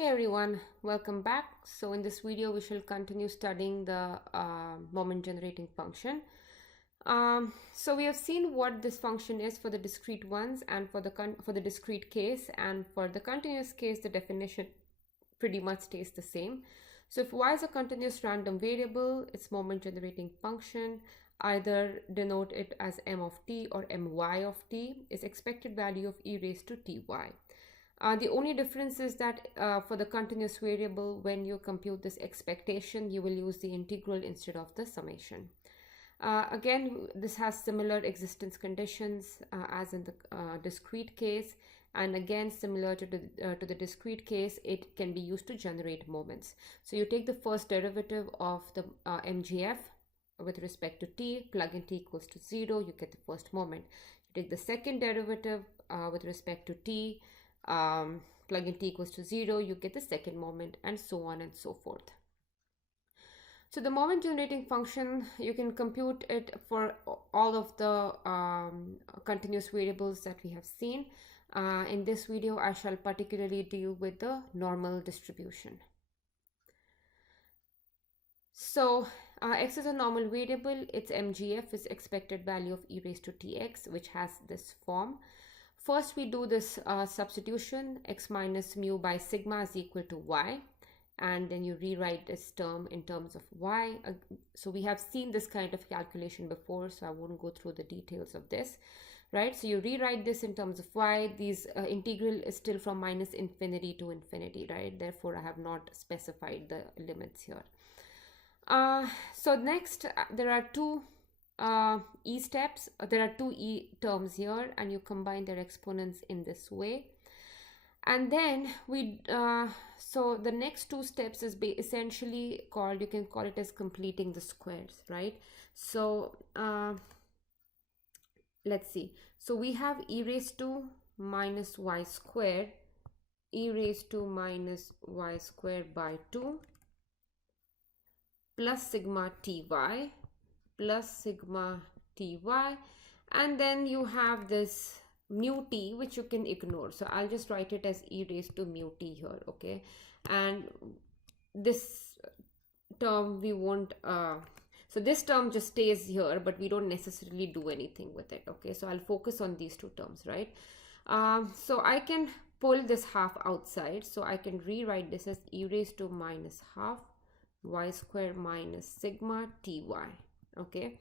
Hey everyone, welcome back. So in this video, we shall continue studying the moment generating function. So we have seen what this function is for the discrete ones and for the discrete case, and for the continuous case, the definition pretty much stays the same. So if y is a continuous random variable, its moment generating function, either denote it as m of t or my of t, is expected value of e raised to ty. The only difference is that for the continuous variable, when you compute this expectation, you will use the integral instead of the summation. Again, this has similar existence conditions as in the discrete case, and again, similar to the discrete case, it can be used to generate moments. So you take the first derivative of the MGF with respect to t, plug in t equals to 0, you get the first moment. You take the second derivative with respect to t, plug in t equals to 0, you get the second moment, and so on and so forth. So the moment generating function, you can compute it for all of the continuous variables that we have seen. In this video, I shall particularly deal with the normal distribution. So x is a normal variable, its MGF is expected value of e raised to tx, which has this form. First, we do this substitution, x minus mu by sigma is equal to y, and then you rewrite this term in terms of y. So we have seen this kind of calculation before, so I won't go through the details of this, right? So you rewrite this in terms of y. These integral is still from minus infinity to infinity, right? Therefore, I have not specified the limits here. So next, there are two e steps. There are two e terms here, and you combine their exponents in this way. And then so the next two steps is essentially called, you can call it as completing the squares, right? So let's see. So we have e raised to minus y squared, e raised to minus y squared by 2 plus sigma ty plus sigma ty, and then you have this mu t, which you can ignore. So I'll just write it as e raised to mu t here, okay? And this term we won't, so this term just stays here, but we don't necessarily do anything with it, okay? So I'll focus on these two terms, right? So I can pull this half outside, so I can rewrite this as e raised to minus half y squared minus sigma ty, okay?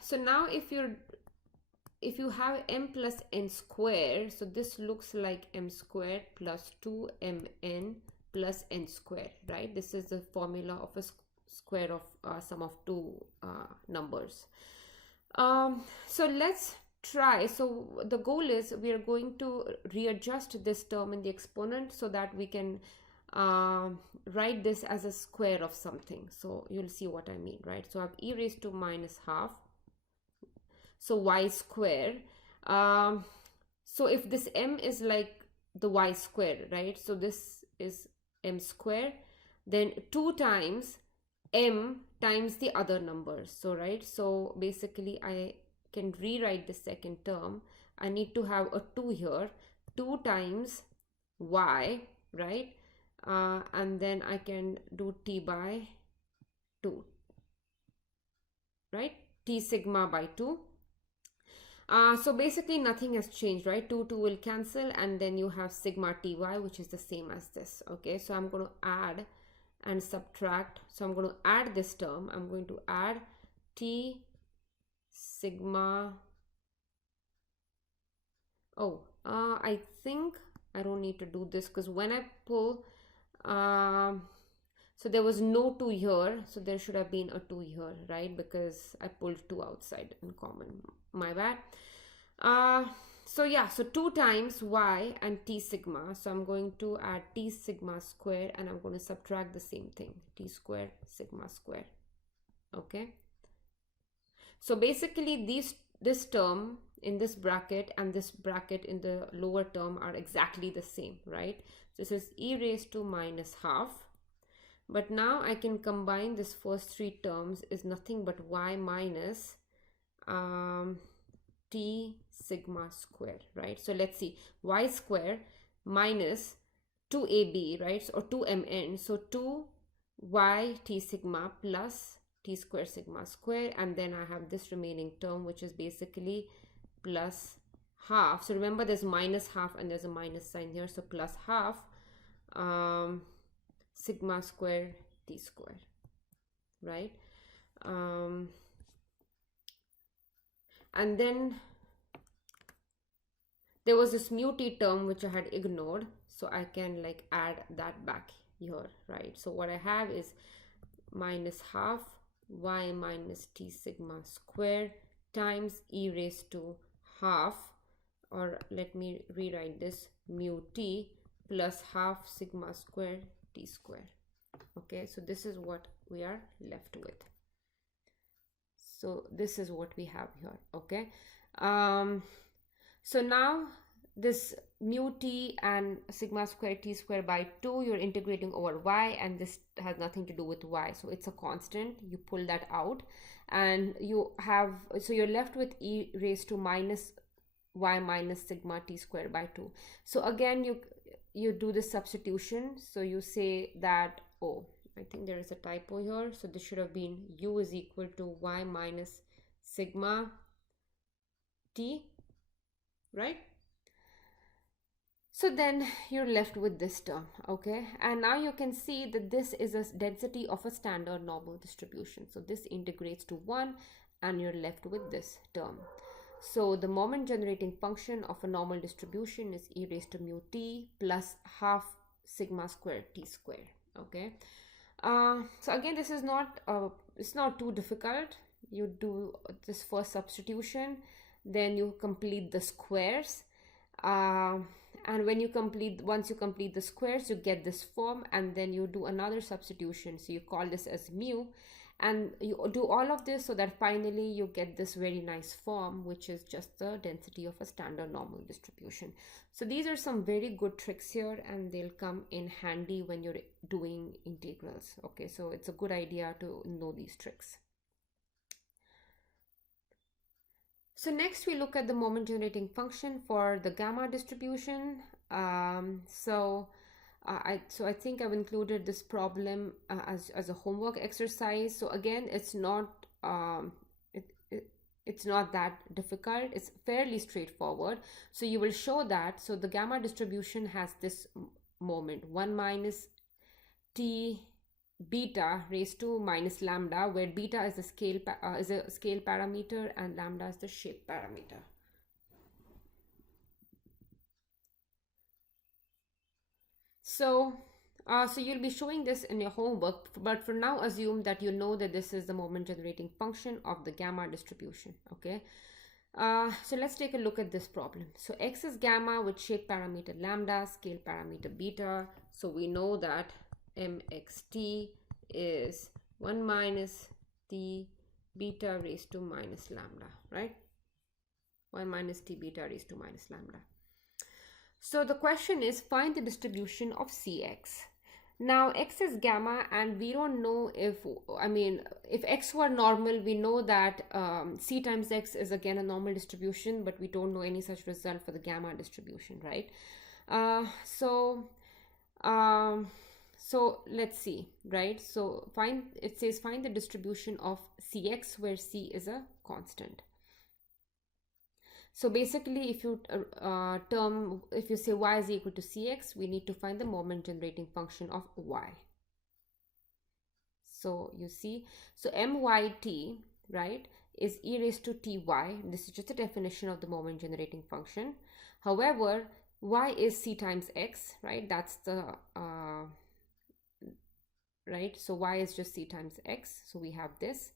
So now if you have m plus n squared, so this looks like m squared plus 2mn plus n squared, right? This is the formula of a square of sum of two numbers. So let's try. So the goal is we are going to readjust this term in the exponent so that we can write this as a square of something. So you'll see what I mean, right? So I have e raised to minus half, so y square. So if this m is like the y square, right? So this is m square, then 2 times m times the other numbers. So right, so basically I can rewrite the second term. I need to have a 2 here, 2 times y, right? And then I can do t by 2, right? T sigma by 2. So basically nothing has changed, right? 2 will cancel, and then you have sigma ty, which is the same as this, okay? So I'm going to add and subtract. So I'm going to add this term. I'm going to add t sigma. Oh, I think I don't need to do this, because when I pull, so there was no 2 here, so there should have been a 2 here, right? Because I pulled 2 outside in common, my bad. So yeah, so 2 times y and t sigma. So I'm going to add t sigma square, and I'm going to subtract the same thing, t square sigma square, okay? So basically this term in this bracket and this bracket in the lower term are exactly the same, right? This is e raised to minus half, but now I can combine this first 3 terms is nothing but y minus t sigma square, right? So let's see, y square minus 2ab, right? So, or 2mn. So 2y t sigma plus t square sigma square, and then I have this remaining term, which is basically plus half. So remember, there's minus half and there's a minus sign here. So plus half sigma square t square, right? And then there was this mu t term which I had ignored, so I can like add that back here, right? So what I have is minus half y minus t sigma square times e raised to half, or let me rewrite this, mu t plus half sigma square t square. Okay, so this is what we are left with. So this is what we have here. Okay, so now this mu t and sigma square t square by 2, you're integrating over y, and this has nothing to do with y, so it's a constant. You pull that out and you have, so you're left with e raised to minus y minus sigma t square by 2. So again, you do the substitution. So you say that, oh, I think there is a typo here, so this should have been u is equal to y minus sigma t, right? So then you're left with this term, okay? And now you can see that this is a density of a standard normal distribution. So this integrates to 1 and you're left with this term. So the moment generating function of a normal distribution is e raised to mu t plus half sigma square t square, okay? So again, this is not, it's not too difficult. You do this first substitution, then you complete the squares. And when you once you complete the squares, you get this form, and then you do another substitution. So you call this as mu, and you do all of this so that finally you get this very nice form, which is just the density of a standard normal distribution. So these are some very good tricks here, and they'll come in handy when you're doing integrals. Okay, so it's a good idea to know these tricks. So next we look at the moment generating function for the gamma distribution. So I think I've included this problem as a homework exercise. So again, it's not it's not that difficult. It's fairly straightforward. So you will show that. So the gamma distribution has this moment 1 minus t beta raised to minus lambda, where beta is a scale parameter and lambda is the shape parameter. So you'll be showing this in your homework, but for now assume that you know that this is the moment generating function of the gamma distribution. Okay, so let's take a look at this problem. So x is gamma with shape parameter lambda, scale parameter beta. So we know that mxt is 1 minus t beta raised to minus lambda, right? 1 minus t beta raised to minus lambda. So the question is, find the distribution of cx. Now x is gamma, and we don't know if x were normal, we know that c times x is again a normal distribution, but we don't know any such result for the gamma distribution, right? So let's see, right? So it says find the distribution of cx, where c is a constant. So basically, if you if you say y is equal to cx, we need to find the moment generating function of y. So you see, so myt, right, is e raised to ty. This is just a definition of the moment generating function. However, y is c times x, right? That's the right? So y is just c times x. So we have this.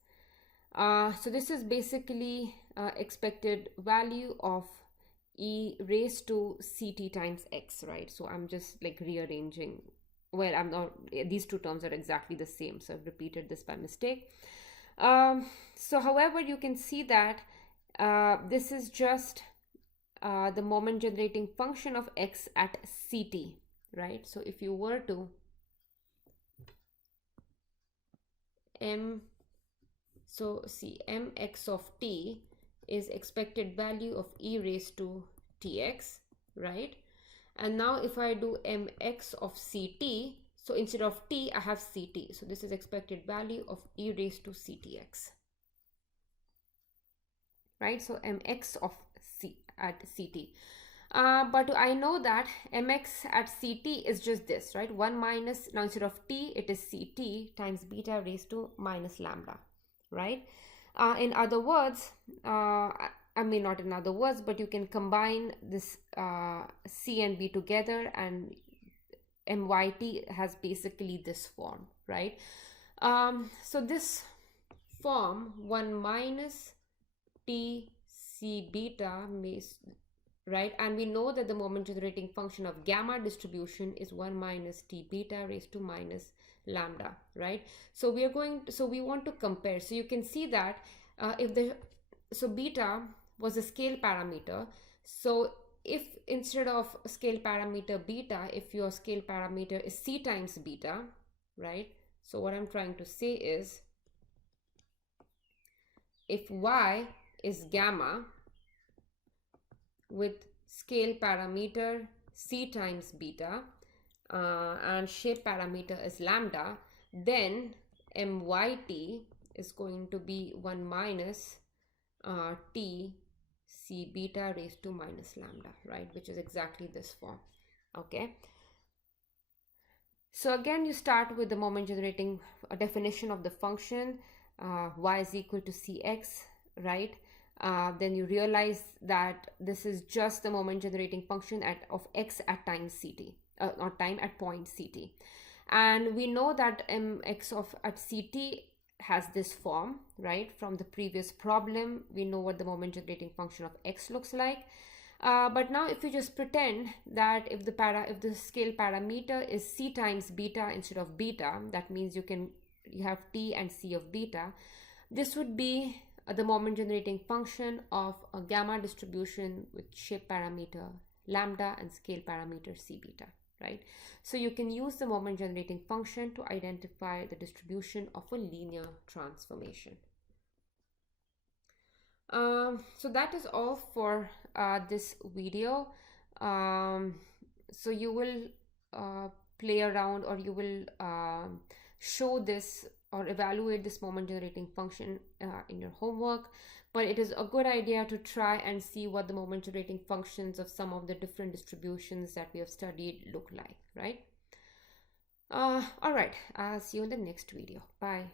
So this is basically expected value of e raised to ct times x, right? So I'm just like rearranging. Well, I'm not, these two terms are exactly the same, so I've repeated this by mistake. So however, you can see that this is just the moment generating function of x at ct, right? So if you were to mx of t is expected value of e raised to tx, right? And now if I do mx of ct, so instead of t, I have ct. So this is expected value of e raised to ctx, right? So mx of c at ct. But I know that mx at ct is just this, right? 1 minus, now instead of t, it is ct times beta raised to minus lambda, right? In other words, I mean, not in other words, but you can combine this c and b together, and myt has basically this form, right? So this form 1 minus t c beta right, and we know that the moment generating function of gamma distribution is 1 minus t beta raised to minus lambda, right? So we want to compare. So you can see that so beta was a scale parameter. So if instead of scale parameter beta, if your scale parameter is c times beta, right? So what I'm trying to say is, if y is gamma with scale parameter c times beta and shape parameter is lambda, then myt is going to be 1 minus t c beta raised to minus lambda, right? Which is exactly this form. Okay. So again, you start with the moment generating definition of the function, y is equal to cx, right? Then you realize that this is just the moment generating function of x at time ct, not time, at point ct. And we know that mx of at ct has this form, right? From the previous problem, we know what the moment generating function of x looks like. But now if you just pretend that if the scale parameter is c times beta instead of beta, that means you have t and c of beta. This would be the moment generating function of a gamma distribution with shape parameter lambda and scale parameter c beta, right? So you can use the moment generating function to identify the distribution of a linear transformation. So that is all for this video. So you will play around, or you will show this or evaluate this moment generating function in your homework, but it is a good idea to try and see what the moment generating functions of some of the different distributions that we have studied look like, right? All right, I'll see you in the next video. Bye.